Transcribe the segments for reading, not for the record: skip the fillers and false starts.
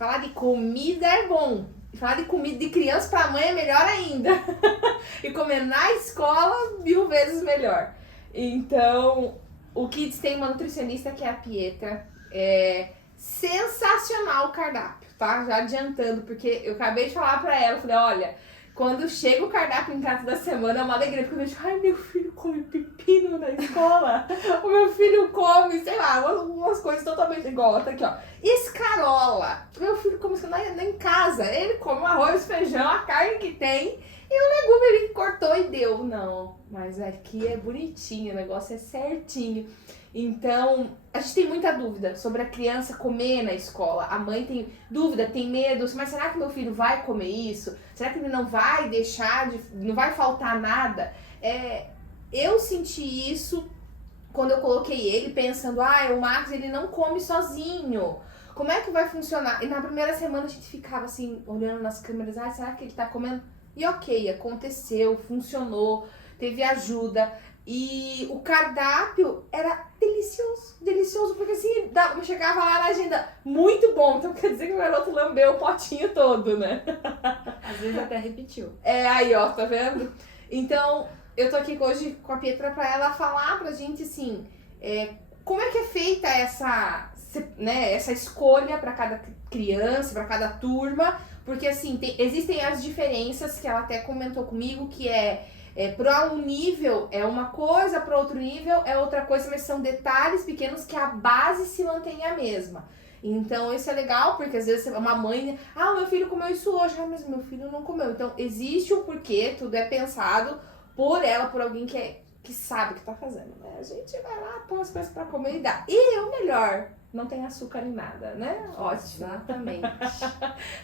falar de comida é bom. Falar de comida de criança pra mãe é melhor ainda. E comer na escola, 1000 vezes melhor. Então, o Kids tem uma nutricionista que é a Pietra. É sensacional o cardápio, tá? Já adiantando, porque eu acabei de falar pra ela, falei, olha, quando chega o cardápio em casa da semana é uma alegria, porque eu vejo, ai, meu filho come pepino na escola, o meu filho come, sei lá, umas coisas totalmente igual, tá aqui, ó, escarola, meu filho come isso em casa, ele come o arroz, feijão, a carne que tem, e o legume ele cortou e deu, não, mas aqui é bonitinho, o negócio é certinho. Então, a gente tem muita dúvida sobre a criança comer na escola. A mãe tem dúvida, tem medo, mas será que meu filho vai comer isso? Será que ele não vai deixar não vai faltar nada? Eu senti isso quando eu coloquei ele pensando, o Max ele não come sozinho. Como é que vai funcionar? E na primeira semana a gente ficava assim, olhando nas câmeras, será que ele tá comendo? E ok, aconteceu, funcionou, teve ajuda. E o cardápio era delicioso, porque assim, chegava lá na agenda, muito bom, então quer dizer que o garoto lambeu o potinho todo, né? Às vezes até repetiu. Aí ó, tá vendo? Então, eu tô aqui hoje com a Pietra pra ela falar pra gente, assim, como é que é feita essa escolha pra cada criança, pra cada turma, porque assim, existem as diferenças que ela até comentou comigo, que para um nível é uma coisa, para outro nível é outra coisa, mas são detalhes pequenos que a base se mantém a mesma. Então isso é legal, porque às vezes uma mãe, meu filho comeu isso hoje, mas meu filho não comeu. Então existe um porquê, tudo é pensado por ela, por alguém que sabe o que tá fazendo, né? A gente vai lá, põe as coisas pra comer e dá. E o melhor, não tem açúcar em nada, né? Ótimo. Exatamente.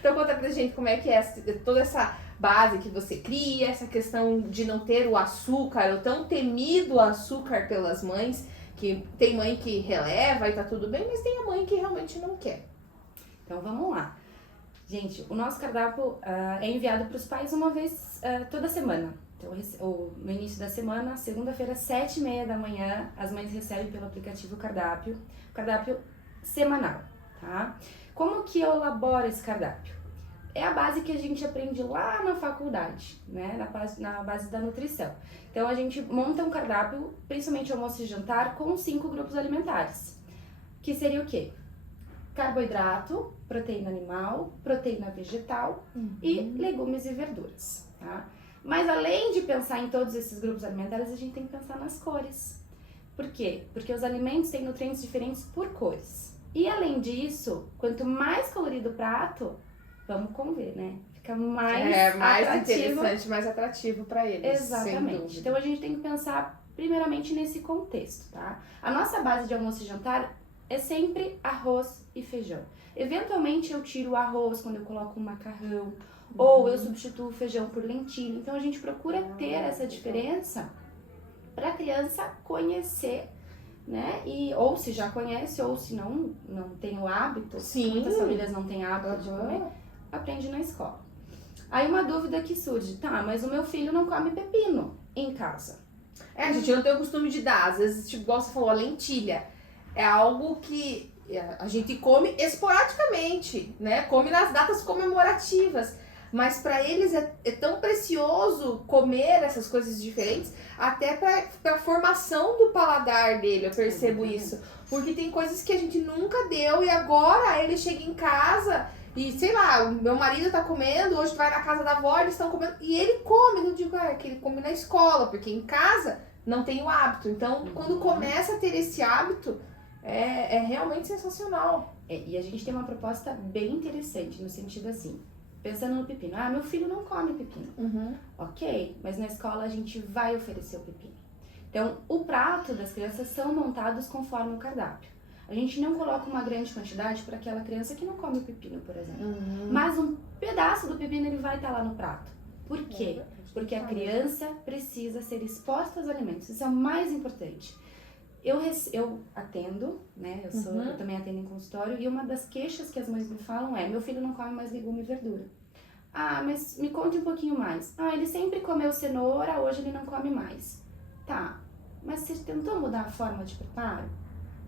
Então conta pra gente como é que é toda essa base que você cria, essa questão de não ter o açúcar, o tão temido açúcar pelas mães, que tem mãe que releva e tá tudo bem, mas tem a mãe que realmente não quer. Então vamos lá. Gente, o nosso cardápio é enviado para os pais uma vez toda semana. Então, no início da semana, segunda-feira, 7h30 da manhã, as mães recebem pelo aplicativo o cardápio semanal, tá? Como que eu elaboro esse cardápio? É a base que a gente aprende lá na faculdade, né? Na base da nutrição. Então, a gente monta um cardápio, principalmente almoço e jantar, com 5 grupos alimentares. Que seria o quê? Carboidrato, proteína animal, proteína vegetal e legumes e verduras, tá? Mas além de pensar em todos esses grupos alimentares, a gente tem que pensar nas cores. Por quê? Porque os alimentos têm nutrientes diferentes por cores. E além disso, quanto mais colorido o prato, vamos conver, né? Fica mais interessante, mais atrativo para eles. Exatamente. Então a gente tem que pensar primeiramente nesse contexto, tá? A nossa base de almoço e jantar é sempre arroz e feijão. Eventualmente eu tiro o arroz quando eu coloco um macarrão, ou eu substituo o feijão por lentilha. Então a gente procura ter essa diferença para a criança conhecer, né? Ou se já conhece, ou se não tem o hábito, muitas famílias não têm hábito de comer, aprende na escola. Aí uma dúvida que surge, mas o meu filho não come pepino em casa. A gente não tem o costume de dar, às vezes, tipo, igual você falou, a lentilha é algo que a gente come esporadicamente, né? Come nas datas comemorativas. Mas para eles é tão precioso comer essas coisas diferentes, até para a formação do paladar dele, eu percebo isso. Porque tem coisas que a gente nunca deu e agora ele chega em casa e, sei lá, o meu marido tá comendo, hoje vai na casa da avó, eles estão comendo, e ele come, não digo que ele come na escola, porque em casa não tem o hábito. Então, quando começa a ter esse hábito, é realmente sensacional. E a gente tem uma proposta bem interessante, no sentido assim, pensando no pepino. Meu filho não come pepino. Ok, mas na escola a gente vai oferecer o pepino. Então, o prato das crianças são montados conforme o cardápio. A gente não coloca uma grande quantidade para aquela criança que não come pepino, por exemplo. Mas um pedaço do pepino ele vai estar lá no prato. Por quê? Porque a criança precisa ser exposta aos alimentos. Isso é o mais importante. Eu atendo, né? Eu também atendo em consultório, e uma das queixas que as mães me falam é: meu filho não come mais legume e verdura. Mas me conte um pouquinho mais. Ele sempre comeu cenoura, hoje ele não come mais. Tá, mas você tentou mudar a forma de preparo?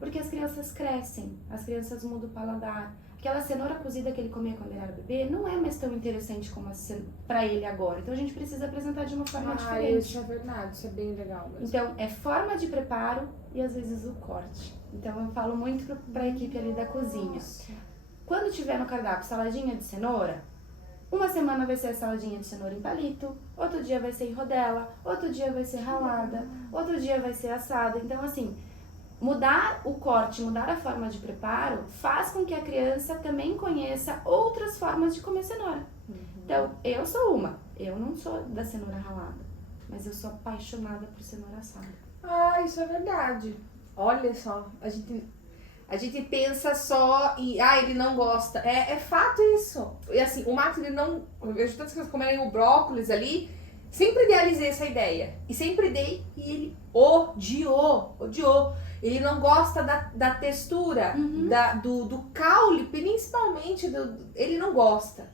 Porque as crianças crescem, as crianças mudam o paladar, aquela cenoura cozida que ele comia quando ele era bebê não é mais tão interessante como pra ele agora. Então a gente precisa apresentar de uma forma diferente. Isso é verdade, isso é bem legal mesmo. Então é forma de preparo e às vezes o corte. Então eu falo muito pra equipe ali da cozinha. Quando tiver no cardápio saladinha de cenoura, uma semana vai ser a saladinha de cenoura em palito, outro dia vai ser em rodela, outro dia vai ser ralada, outro dia vai ser assada. Então assim, mudar o corte, mudar a forma de preparo faz com que a criança também conheça outras formas de comer cenoura. Então, eu sou eu não sou da cenoura ralada, mas eu sou apaixonada por cenoura assada. Isso é verdade. Olha só, a gente pensa só e, ele não gosta. É fato isso. E assim, o Max, ele não, eu vejo tantas crianças comerem o brócolis ali, sempre idealizei essa ideia. E sempre dei, e ele odiou. Ele não gosta da textura, do caule, principalmente, ele não gosta.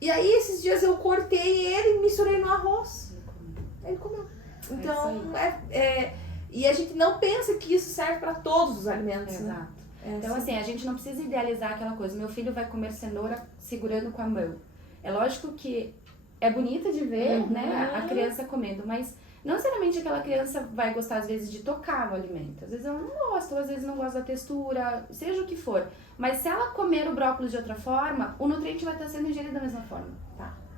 E aí, esses dias eu cortei ele e misturei no arroz. Ele comeu. Então, e a gente não pensa que isso serve para todos os alimentos, Exato. Né? Então, assim, a gente não precisa idealizar aquela coisa. Meu filho vai comer cenoura segurando com a mão. É lógico que é bonito de ver, né, a criança comendo, mas não necessariamente aquela criança vai gostar, às vezes, de tocar o alimento. Às vezes ela não gosta, ou às vezes não gosta da textura, seja o que for. Mas se ela comer o brócolis de outra forma, o nutriente vai estar sendo ingerido da mesma forma.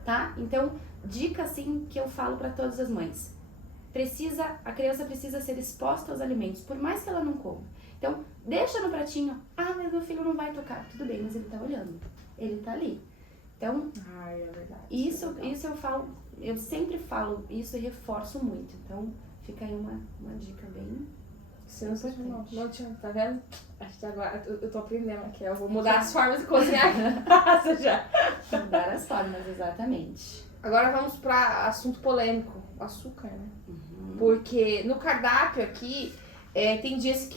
Tá? Então, dica, assim, que eu falo para todas as mães. A criança precisa ser exposta aos alimentos, por mais que ela não coma. Então, deixa no pratinho. Mas meu filho não vai tocar. Tudo bem, mas ele tá olhando. Ele tá ali. Então, é verdade. Isso eu falo, eu sempre falo isso e reforço muito. Então, fica aí uma dica bem sensacional. Não tinha, tá vendo? Acho que agora eu tô aprendendo aqui. Eu vou mudar as formas de cozinhar em casa já. Mudar as formas, exatamente. Agora vamos para assunto polêmico, o açúcar, né? Porque no cardápio aqui tem dias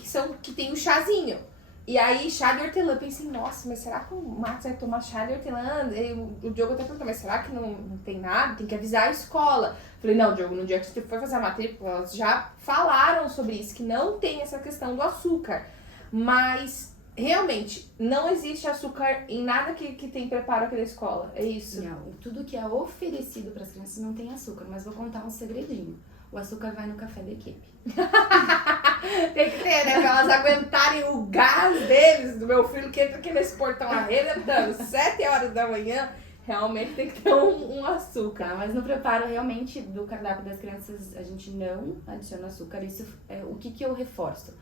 que tem o chazinho. E aí, chá de hortelã. Eu pensei, nossa, mas será que o Marcos vai tomar chá de hortelã? E o Diogo até perguntou, mas será que não tem nada? Tem que avisar a escola. Falei, não, Diogo, no dia que você for fazer a matrícula, elas já falaram sobre isso, que não tem essa questão do açúcar. Mas, realmente, não existe açúcar em nada que tem preparo aqui da escola. É isso? Não, tudo que é oferecido para as crianças não tem açúcar, mas vou contar um segredinho. O açúcar vai no café da equipe. Tem que ter, né? Pra elas aguentarem o gás deles, do meu filho que entra aqui nesse portão arrebentando 7 horas da manhã. Realmente tem que ter um açúcar. Tá, mas no preparo realmente do cardápio das crianças a gente não adiciona açúcar. Isso é o que eu reforço.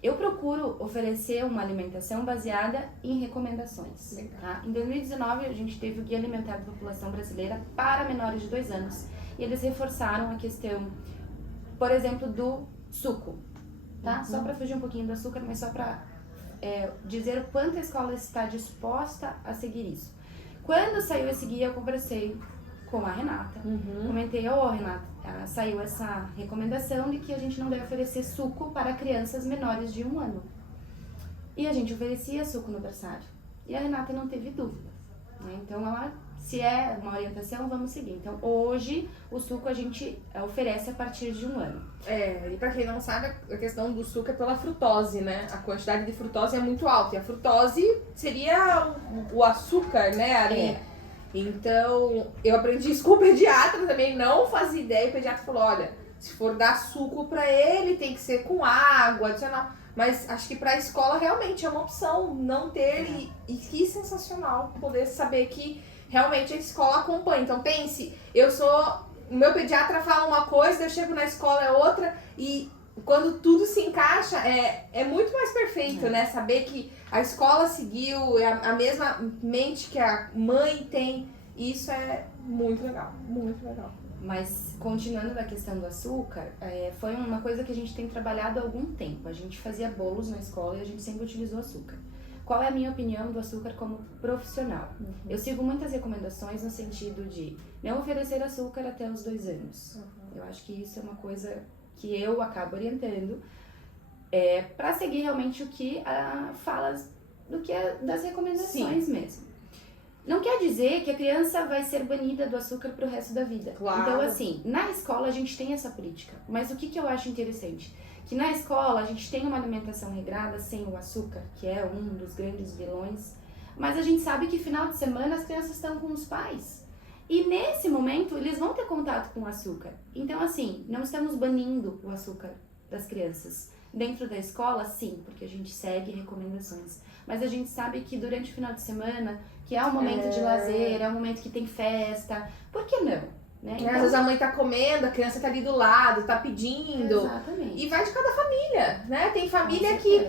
Eu procuro oferecer uma alimentação baseada em recomendações. Tá? Em 2019 a gente teve o Guia Alimentar da População Brasileira para menores de 2 anos. E eles reforçaram a questão, por exemplo, do suco. Tá? Só para fugir um pouquinho do açúcar, mas só para dizer o quanto a escola está disposta a seguir isso. Quando saiu esse guia, eu conversei com a Renata. Comentei, Renata, saiu essa recomendação de que a gente não deve oferecer suco para crianças menores de 1 ano. E a gente oferecia suco no berçário. E a Renata não teve dúvidas. Né? Então, se é uma orientação, vamos seguir. Então, hoje, o suco a gente oferece a partir de 1 ano. E pra quem não sabe, a questão do suco é pela frutose, né? A quantidade de frutose é muito alta. E a frutose seria o açúcar, né, ali. Então, eu aprendi isso com o pediatra também, não fazia ideia. O pediatra falou, olha, se for dar suco pra ele, tem que ser com água, adicional. Mas acho que pra escola realmente é uma opção não ter. E que sensacional poder saber que realmente a escola acompanha. Então pense, o meu pediatra fala uma coisa, eu chego na escola é outra, e quando tudo se encaixa, é muito mais perfeito, né? Saber que a escola seguiu, a mesma mente que a mãe tem, isso é muito legal, muito legal. Mas, continuando da questão do açúcar, foi uma coisa que a gente tem trabalhado há algum tempo. A gente fazia bolos na escola e a gente sempre utilizou açúcar. Qual é a minha opinião do açúcar como profissional? Eu sigo muitas recomendações no sentido de não oferecer açúcar até os 2 anos. Eu acho que isso é uma coisa que eu acabo orientando para seguir realmente o que fala do que das recomendações mesmo. Não quer dizer que a criança vai ser banida do açúcar pro resto da vida. Claro. Então, assim, na escola a gente tem essa política. Mas o que eu acho interessante? Que na escola a gente tem uma alimentação regrada sem o açúcar, que é um dos grandes vilões, Mas a gente sabe que final de semana as crianças estão com os pais. E nesse momento eles vão ter contato com o açúcar. Então assim, não estamos banindo o açúcar das crianças. Dentro da escola, sim, porque a gente segue recomendações. Mas a gente sabe que durante o final de semana, que é um momento de lazer, é um momento que tem festa, por que não? Né? Então, às vezes a mãe tá comendo, a criança tá ali do lado, tá pedindo. Exatamente. E vai de cada família, né? Tem família que...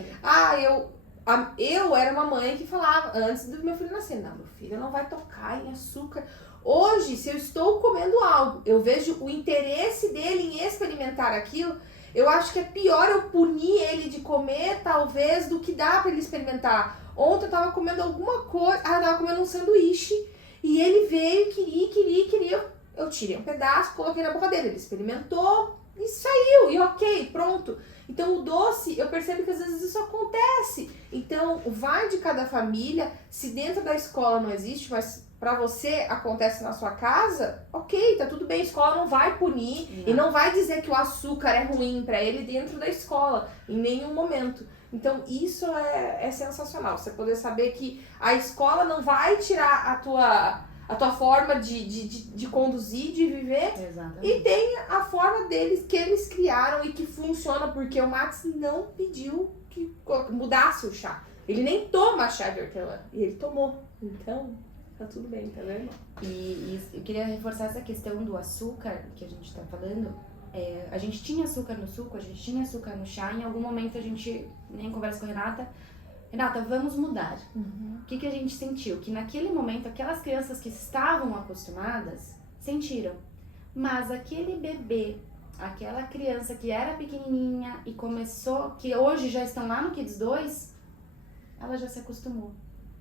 Eu era uma mãe que falava, antes do meu filho nascer, não, meu filho não vai tocar em açúcar. Hoje, se eu estou comendo algo, eu vejo o interesse dele em experimentar aquilo, eu acho que é pior eu punir ele de comer, talvez, do que dá pra ele experimentar. Ontem eu tava comendo alguma coisa, eu tava comendo um sanduíche, e ele veio, queria, eu tirei um pedaço, coloquei na boca dele, ele experimentou e saiu, e ok, pronto. Então o doce, eu percebo que às vezes isso acontece. Então vai de cada família, se dentro da escola não existe, mas pra você acontece na sua casa, ok, tá tudo bem, a escola não vai punir e não vai dizer que o açúcar é ruim pra ele dentro da escola, em nenhum momento. Então isso é sensacional, você poder saber que a escola não vai tirar a tua forma de conduzir, de viver. Exatamente. E tem a forma deles que eles criaram e que funciona, porque o Max não pediu que mudasse o chá. Ele nem toma chá de hortelã, e ele tomou. Então, tá tudo bem, tá vendo? E eu queria reforçar essa questão do açúcar que a gente tá falando. A gente tinha açúcar no suco, a gente tinha açúcar no chá. Em algum momento a gente, nem conversa com a Renata, vamos mudar. O que a gente sentiu? Que naquele momento, aquelas crianças que estavam acostumadas, sentiram. Mas aquele bebê, aquela criança que era pequenininha e começou, que hoje já estão lá no Kids 2, ela já se acostumou.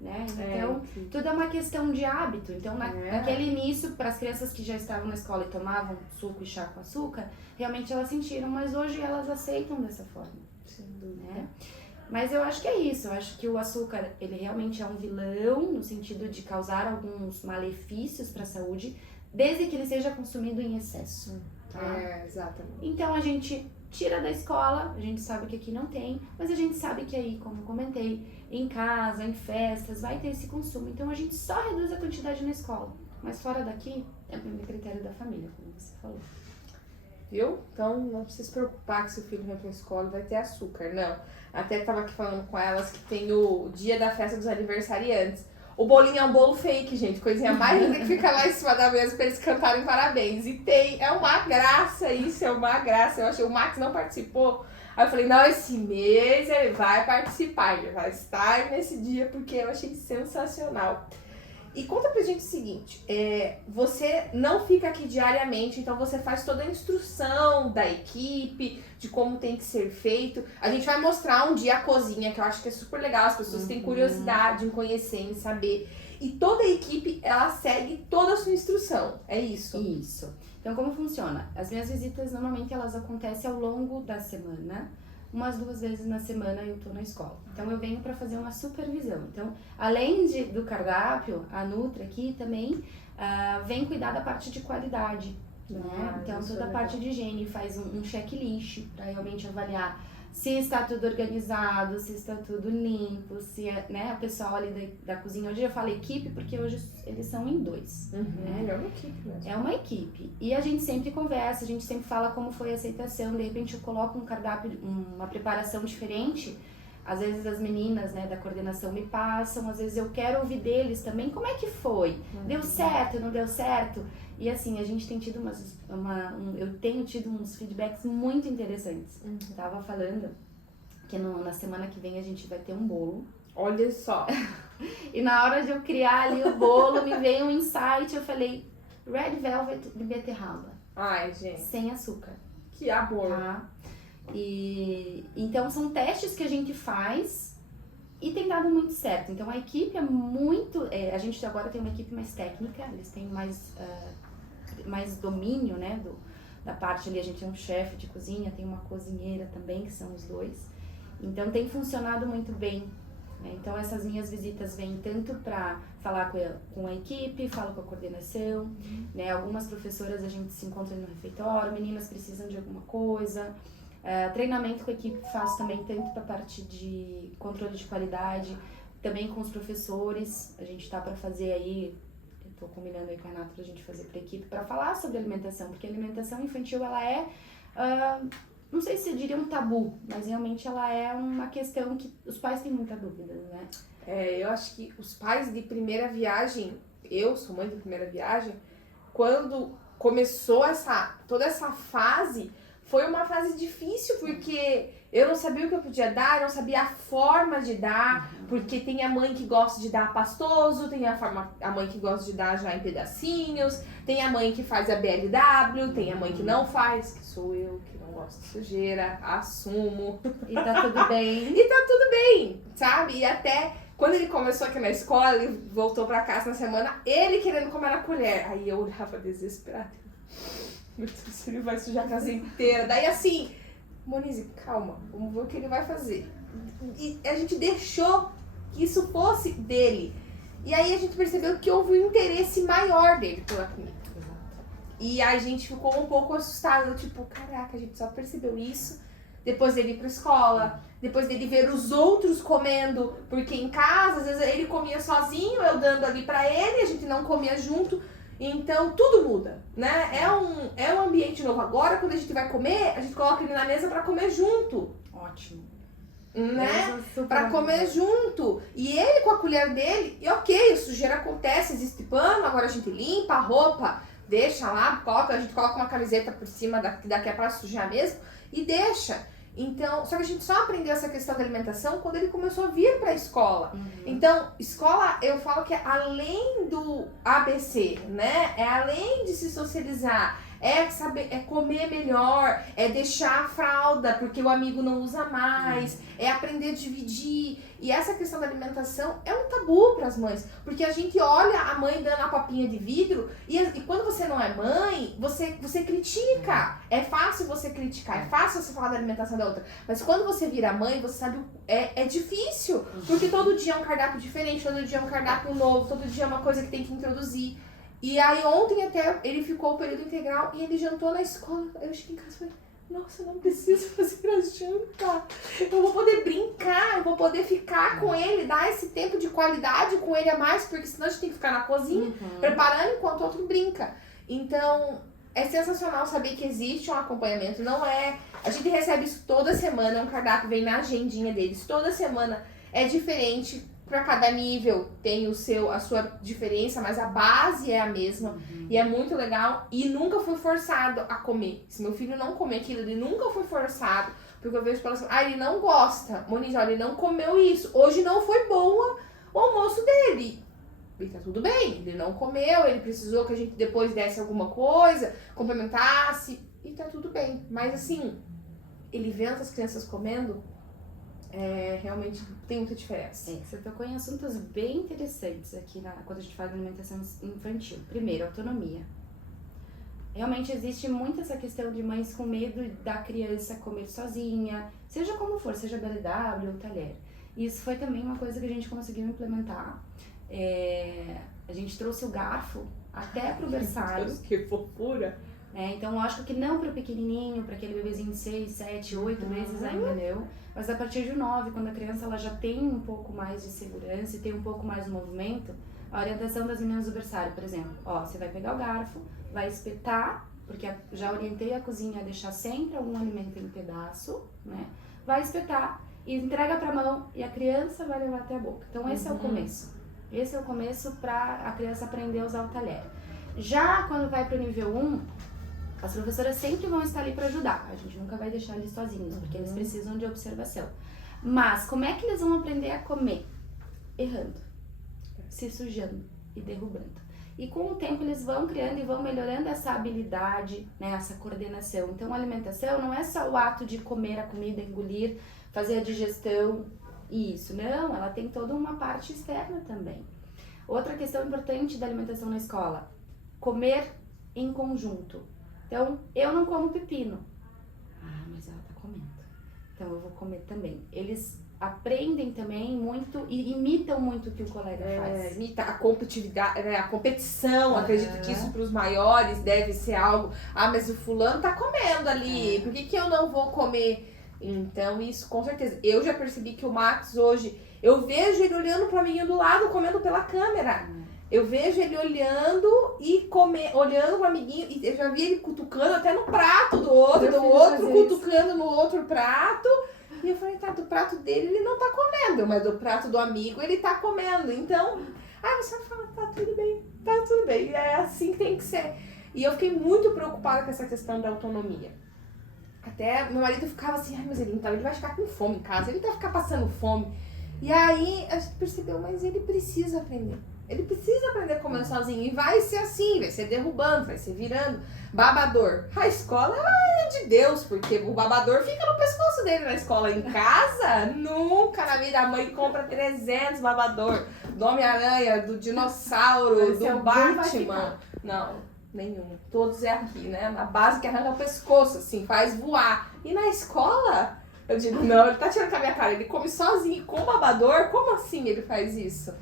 Né? Então, tudo é uma questão de hábito. Então, naquele início, para as crianças que já estavam na escola e tomavam suco e chá com açúcar, realmente elas sentiram, mas hoje elas aceitam dessa forma. Sem dúvida. Né? Mas eu acho que é isso, eu acho que o açúcar, ele realmente é um vilão no sentido de causar alguns malefícios para a saúde, desde que ele seja consumido em excesso. Tá? Exatamente. Então a gente tira da escola, a gente sabe que aqui não tem, mas a gente sabe que aí, como eu comentei, em casa, em festas, vai ter esse consumo. Então a gente só reduz a quantidade na escola, mas fora daqui é o critério da família, como você falou. Viu? Então não precisa se preocupar que seu filho vai pra escola e vai ter açúcar, não. Até tava aqui falando com elas que tem o dia da festa dos aniversariantes. O bolinho é um bolo fake, gente. Coisinha mais linda que fica lá em cima da mesa pra eles cantarem parabéns. E é uma graça isso, é uma graça. Eu achei, o Max não participou. Aí eu falei, não, esse mês ele vai participar, ele vai estar nesse dia, porque eu achei sensacional. E conta pra gente o seguinte, você não fica aqui diariamente, então você faz toda a instrução da equipe, de como tem que ser feito. A gente vai mostrar um dia a cozinha, que eu acho que é super legal, as pessoas têm curiosidade em conhecer, em saber. E toda a equipe, ela segue toda a sua instrução, é isso? Isso. Então, como funciona? As minhas visitas, normalmente, elas acontecem ao longo da semana. Umas 2 vezes na semana eu tô na escola. Então, eu venho para fazer uma supervisão. Então, além do cardápio, a Nutri aqui também vem cuidar da parte de qualidade. Né? Então, toda a parte de higiene faz um checklist para realmente avaliar se está tudo organizado, se está tudo limpo, se né, a pessoa ali da cozinha. Hoje eu falo equipe porque hoje eles são em 2. Né? É uma equipe mesmo. É uma equipe. E a gente sempre conversa, a gente sempre fala como foi a aceitação. De repente eu coloco um cardápio, uma preparação diferente. Às vezes as meninas, né, da coordenação me passam, às vezes eu quero ouvir deles também. Como é que foi? Deu certo, não deu certo? E assim, a gente tem tido eu tenho tido uns feedbacks muito interessantes. Tava falando que na semana que vem a gente vai ter um bolo. Olha só. E na hora de eu criar ali o bolo, me veio um insight, eu falei, Red Velvet de beterraba. Ai, gente. Sem açúcar. Que amor. Tá? E então são testes que a gente faz e tem dado muito certo. Então a equipe é muito... a gente agora tem uma equipe mais técnica, eles têm mais domínio, né, da parte ali. A gente tem um chefe de cozinha, tem uma cozinheira também, que são os 2. Então tem funcionado muito bem. Né? Então essas minhas visitas vêm tanto para falar com a equipe, falo com a coordenação, né? Algumas professoras a gente se encontra no refeitório, meninas precisam de alguma coisa. Treinamento com a equipe faço também tanto para a parte de controle de qualidade, também com os professores. A gente tá para fazer aí, eu tô combinando aí com a Renata pra gente fazer pra equipe, para falar sobre alimentação, porque a alimentação infantil, ela é, não sei se eu diria um tabu, mas realmente ela é uma questão que os pais têm muita dúvida, né? Eu acho que os pais de primeira viagem, eu sou mãe de primeira viagem, quando começou toda essa fase, foi uma fase difícil, porque eu não sabia o que eu podia dar, eu não sabia a forma de dar, porque tem a mãe que gosta de dar pastoso, tem a mãe que gosta de dar já em pedacinhos, tem a mãe que faz a BLW, tem a mãe que não faz, que sou eu, que não gosto de sujeira, assumo. E tá tudo bem. E tá tudo bem, sabe? E até quando ele começou aqui na escola, ele voltou pra casa na semana, ele querendo comer na colher. Aí eu olhava desesperada. Meu Deus, ele vai sujar a casa inteira. Daí assim, Monize, calma, vamos ver o que ele vai fazer. E a gente deixou que isso fosse dele. E aí a gente percebeu que houve um interesse maior dele pela comida. E a gente ficou um pouco assustado, tipo, caraca, a gente só percebeu isso depois dele ir pra escola, depois dele ver os outros comendo, porque em casa, às vezes ele comia sozinho, eu dando ali pra ele, a gente não comia junto. Então, tudo muda, né? É um ambiente novo. Agora, quando a gente vai comer, a gente coloca ele na mesa pra comer junto. Ótimo. Né? Pra comer junto. E ele com a colher dele, e ok, a sujeira acontece, existe pano, agora a gente limpa a roupa, deixa lá, a gente coloca uma camiseta por cima daqui é pra sujar mesmo, e deixa. Então, só que a gente só aprendeu essa questão da alimentação quando ele começou a vir pra escola. Então, escola, eu falo que é além do ABC, né? É além de se socializar, é saber, é comer melhor, é deixar a fralda porque o amigo não usa mais, é aprender a dividir. E essa questão da alimentação é um tabu para as mães, porque a gente olha a mãe dando a papinha de vidro e quando você não é mãe, você critica. É fácil você criticar, é fácil você falar da alimentação da outra. Mas quando você vira mãe, você sabe, é difícil, porque todo dia é um cardápio diferente, todo dia é um cardápio novo, todo dia é uma coisa que tem que introduzir. E aí ontem até ele ficou o período integral e ele jantou na escola. Eu cheguei em casa e falei, nossa, eu não preciso fazer a janta. Eu vou poder brincar, eu vou poder ficar com ele, dar esse tempo de qualidade com ele a mais, porque senão a gente tem que ficar na cozinha, preparando enquanto o outro brinca. Então, é sensacional saber que existe um acompanhamento, não é... A gente recebe isso toda semana, é um cardápio, vem na agendinha deles, toda semana é diferente. Para cada nível tem a sua diferença, mas a base é a mesma. E é muito legal. E nunca foi forçado a comer. Se meu filho não comer aquilo, ele nunca foi forçado. Porque eu vejo pelas ele não gosta. Moniz, olha, ele não comeu isso. Hoje não foi boa o almoço dele. E tá tudo bem. Ele não comeu, ele precisou que a gente depois desse alguma coisa, complementasse. E tá tudo bem. Mas assim, ele vendo as crianças comendo, realmente tem muita diferença. Você tocou em assuntos bem interessantes aqui quando a gente fala de alimentação infantil. Primeiro, autonomia. Realmente existe muito essa questão de mães com medo da criança comer sozinha, seja como for, seja BLW ou talher. Isso foi também uma coisa que a gente conseguiu implementar. A gente trouxe o garfo até pro berçário. Que fofura! Então, lógico que não para o pequenininho, para aquele bebezinho de 6, 7, 8 meses ainda não, mas a partir de 9, quando a criança ela já tem um pouco mais de segurança e tem um pouco mais de movimento, a orientação das meninas do berçário, por exemplo, você vai pegar o garfo, vai espetar, porque já orientei a cozinha a deixar sempre algum alimento em pedaço, né? Vai espetar e entrega para a mão e a criança vai levar até a boca. Então, esse é o começo. Esse é o começo para a criança aprender a usar o talher. Já quando vai para o nível 1, as professoras sempre vão estar ali para ajudar. A gente nunca vai deixar eles sozinhos, porque eles precisam de observação. Mas como é que eles vão aprender a comer? Errando, se sujando e derrubando. E com o tempo eles vão criando e vão melhorando essa habilidade, né, essa coordenação. Então a alimentação não é só o ato de comer a comida, engolir, fazer a digestão e isso. Não, ela tem toda uma parte externa também. Outra questão importante da alimentação na escola, comer em conjunto. Então, eu não como pepino. Mas ela tá comendo. Então, eu vou comer também. Eles aprendem também muito e imitam muito o que o colega faz. Imita a competitividade, a competição. Acredito que isso para os maiores deve ser algo. Mas o fulano tá comendo ali. Por que eu não vou comer? Então, isso com certeza. Eu já percebi que o Max hoje, Eu vejo ele olhando pro amiguinho do lado, comendo pela câmera. Eu vejo ele olhando e olhando pro amiguinho, e eu já vi ele cutucando até no prato do outro cutucando no outro prato. E eu falei, tá, do prato dele ele não tá comendo, mas do prato do amigo ele tá comendo. Então, aí você fala, tá tudo bem, é assim que tem que ser. E eu fiquei muito preocupada com essa questão da autonomia. Até meu marido ficava assim, ai, mas ele vai ficar com fome em casa, ele vai ficar passando fome. E aí a gente percebeu, mas ele precisa aprender. Ele precisa aprender a comer sozinho. E vai ser assim, vai ser derrubando, vai ser virando. Babador. A escola é de Deus, porque o babador fica no pescoço dele na escola. Em casa, nunca na vida. A mãe compra 300 babador. Do Homem-Aranha, do dinossauro, do Batman. Não, nenhum. Todos é aqui, né? Na base que arranca o pescoço, assim, faz voar. E na escola, eu digo, não, ele tá tirando com a minha cara. Ele come sozinho, com babador? Como assim ele faz isso?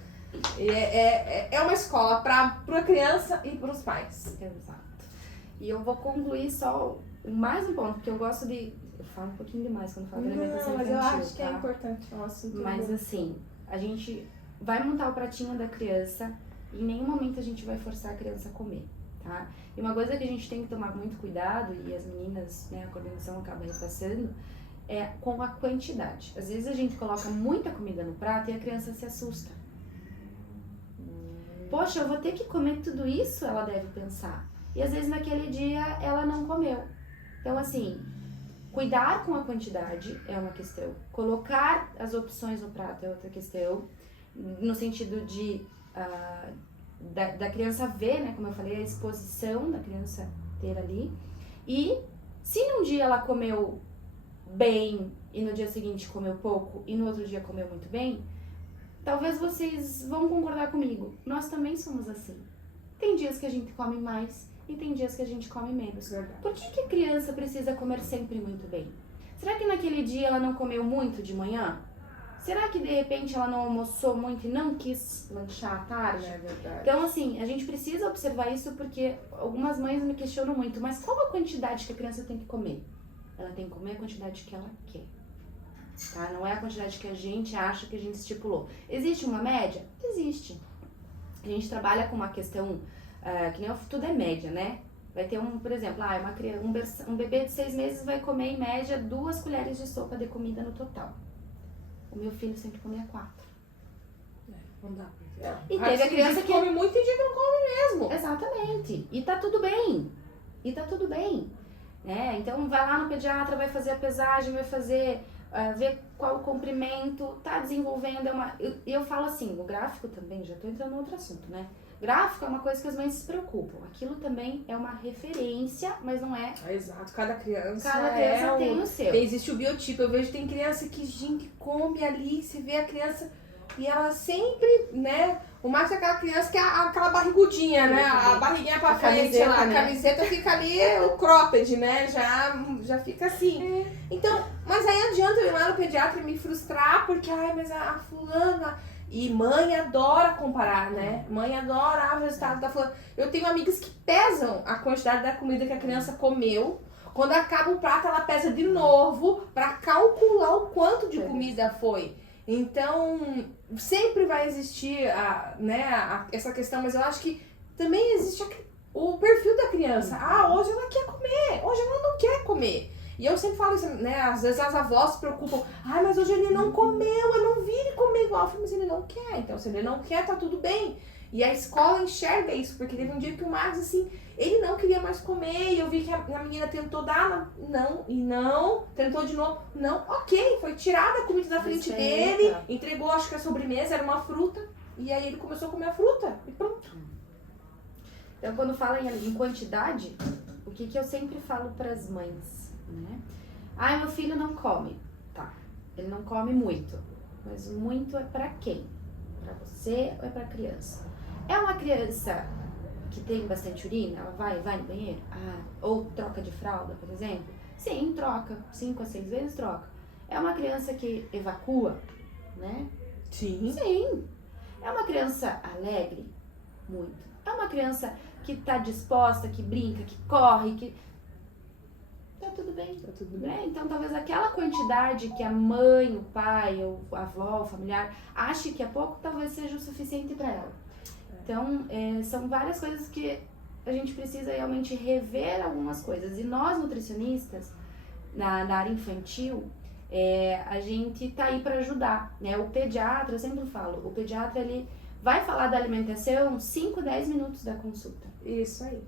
É uma escola para a criança e para os pais. Exato. E eu vou concluir só mais um ponto, porque eu gosto de... Eu falo um pouquinho demais quando falo de alimentação infantil, mas eu acho que tá? é importante o assunto. Mas assim, a gente vai montar o pratinho da criança e em nenhum momento a gente vai forçar a criança a comer, tá? E uma coisa que a gente tem que tomar muito cuidado, e as meninas, né, a coordenação acaba repassando, é com a quantidade. Às vezes a gente coloca muita comida no prato e a criança se assusta. Poxa, eu vou ter que comer tudo isso? Ela deve pensar. E às vezes naquele dia ela não comeu. Então assim, cuidar com a quantidade é uma questão. Colocar as opções no prato é outra questão. No sentido de da criança ver, né? Como eu falei, a exposição da criança ter ali. E se num dia ela comeu bem e no dia seguinte comeu pouco e no outro dia comeu muito bem, talvez vocês vão concordar comigo. Nós também somos assim. Tem dias que a gente come mais e tem dias que a gente come menos. Verdade. Por que a criança precisa comer sempre muito bem? Será que naquele dia ela não comeu muito de manhã? Será que de repente ela não almoçou muito e não quis lanchar à tarde? É verdade. Então assim, a gente precisa observar isso porque algumas mães me questionam muito. Mas qual a quantidade que a criança tem que comer? Ela tem que comer a quantidade que ela quer. Tá? Não é a quantidade que a gente acha que a gente estipulou. Existe uma média? Existe. A gente trabalha com uma questão, que nem tudo é média, né? Vai ter por exemplo, um bebê de 6 meses vai comer em média 2 colheres de sopa de comida no total. O meu filho sempre comia 4. Não dá. E teve a criança que come muito e dia que não come mesmo. Exatamente. E tá tudo bem. Né? Então vai lá no pediatra, vai fazer a pesagem, vai fazer... ver qual o comprimento, tá desenvolvendo, eu falo assim, o gráfico também, já tô entrando em outro assunto, né? Gráfico é uma coisa que as mães se preocupam, aquilo também é uma referência, mas não é... Exato, cada criança tem o seu. Existe o biotipo, eu vejo tem criança que, gente, come ali, você vê a criança e ela sempre, né, o Max é aquela criança que é aquela barrigudinha, né, a barriguinha pra frente, a camiseta fica ali, o cropped, né, já fica assim. Então, mas aí adianta eu ir lá no pediatra e me frustrar, porque, mas a fulana... E mãe adora comparar, né? Mãe adora o resultado da fulana. Eu tenho amigas que pesam a quantidade da comida que a criança comeu. Quando acaba o prato, ela pesa de novo pra calcular o quanto de comida foi. Então, sempre vai existir essa questão, mas eu acho que também existe o perfil da criança. Hoje ela quer comer, hoje ela não quer comer. E eu sempre falo isso, né? Às vezes as avós se preocupam. Mas hoje ele não comeu, eu não vi ele comer igual. Eu falei, mas ele não quer. Então, se ele não quer, tá tudo bem. E a escola enxerga isso, porque teve um dia que o Marcos, assim, ele não queria mais comer. E eu vi que a menina tentou dar, não, tentou de novo. Não, ok, foi tirada a comida da frente dele, entregou, acho que a sobremesa era uma fruta. E aí ele começou a comer a fruta e pronto. Então, quando fala em quantidade, o que eu sempre falo pras mães? Né? Meu filho não come. Tá, ele não come muito. Mas muito é pra quem? Pra você ou é pra criança? É uma criança que tem bastante urina? Ela vai no banheiro? Ou troca de fralda, por exemplo? Sim, troca. 5 a 6 vezes troca. É uma criança que evacua, né? Sim. Sim. É uma criança alegre? Muito. É uma criança que tá disposta, que brinca, que corre, que... tá tudo bem. Tá tudo bem. Né? Então, talvez aquela quantidade que a mãe, o pai, ou a avó, o familiar ache que é pouco, talvez seja o suficiente para ela. Então, são várias coisas que a gente precisa realmente rever algumas coisas. E nós, nutricionistas, na área infantil, a gente tá aí para ajudar, né? O pediatra, eu sempre falo, o pediatra, ele vai falar da alimentação 5, 10 minutos da consulta. Isso aí.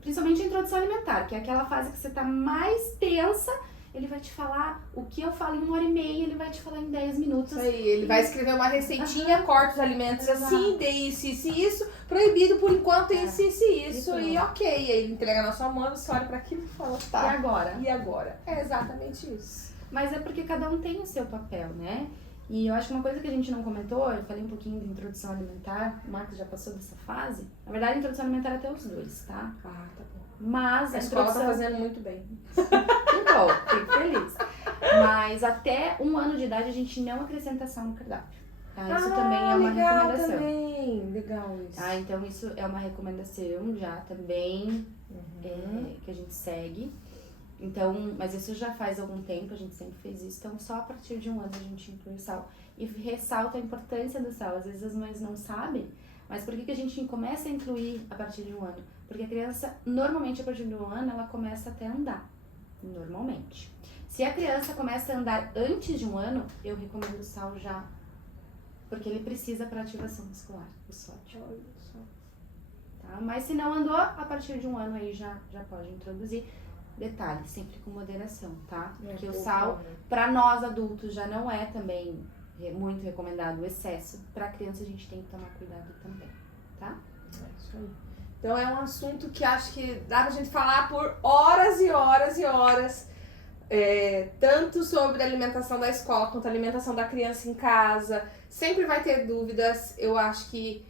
Principalmente a introdução alimentar, que é aquela fase que você tá mais tensa, ele vai te falar o que eu falo em 1h30, ele vai te falar em 10 minutos. Isso aí, ele vai escrever uma receitinha, corta os alimentos Exato. assim, dê isso, proibido por enquanto, isso, Isso e ok. Aí ele entrega na sua mão, você olha pra aquilo e fala, E tá. agora? E agora? É exatamente isso. Mas é porque cada um tem o seu papel, né? E eu acho que uma coisa que a gente não comentou, eu falei um pouquinho de introdução alimentar, o Marcos já passou dessa fase. Na verdade, a introdução alimentar é até os dois, tá? Ah, tá bom. Mas A a escola introdução... tá fazendo muito bem. Que bom, fico feliz. Mas até 1 ano de idade a gente não acrescenta sal no cardápio. Tá? Isso também é uma legal recomendação. também. Legal isso. Tá? Então isso é uma recomendação já também que a gente segue. Então, mas isso já faz algum tempo, a gente sempre fez isso. Então só a partir de 1 ano a gente inclui o sal. E ressalta a importância do sal. Às vezes as mães não sabem, mas por que a gente começa a incluir a partir de 1 ano? Porque a criança, normalmente a partir de 1 ano, ela começa até a andar. Normalmente. Se a criança começa a andar antes de 1 ano, eu recomendo o sal já, porque ele precisa para ativação muscular, o sódio. Tá? Mas se não andou, a partir de 1 ano aí já pode introduzir. Detalhe, sempre com moderação, tá? Porque o sal, para nós adultos, já não é também muito recomendado o excesso. Para criança a gente tem que tomar cuidado também, tá? É isso aí. Então é um assunto que acho que dá pra gente falar por horas e horas e horas. Tanto sobre a alimentação da escola quanto a alimentação da criança em casa. Sempre vai ter dúvidas. Eu acho que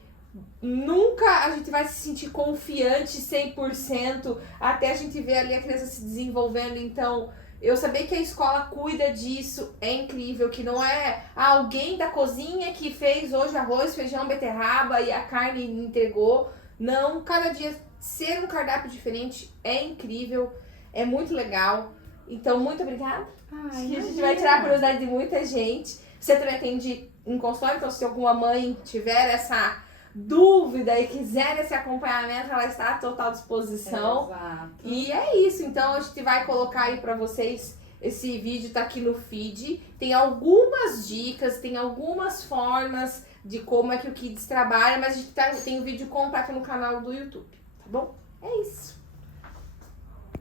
nunca a gente vai se sentir confiante 100% até a gente ver ali a criança se desenvolvendo. Então, eu saber que a escola cuida disso é incrível, que não é alguém da cozinha que fez hoje arroz, feijão, beterraba e a carne entregou. Não, cada dia ser um cardápio diferente é incrível, é muito legal. Então, muito obrigada. Acho que a gente vai tirar a curiosidade de muita gente. Você também atende em consultório, então se alguma mãe tiver essa dúvida e quiser esse acompanhamento, ela está à total disposição. Exato. E é isso, então a gente vai colocar aí pra vocês, esse vídeo tá aqui no feed, tem algumas dicas, tem algumas formas de como é que o Kids trabalha, mas a gente tem o vídeo completo no canal do YouTube, tá bom? É isso.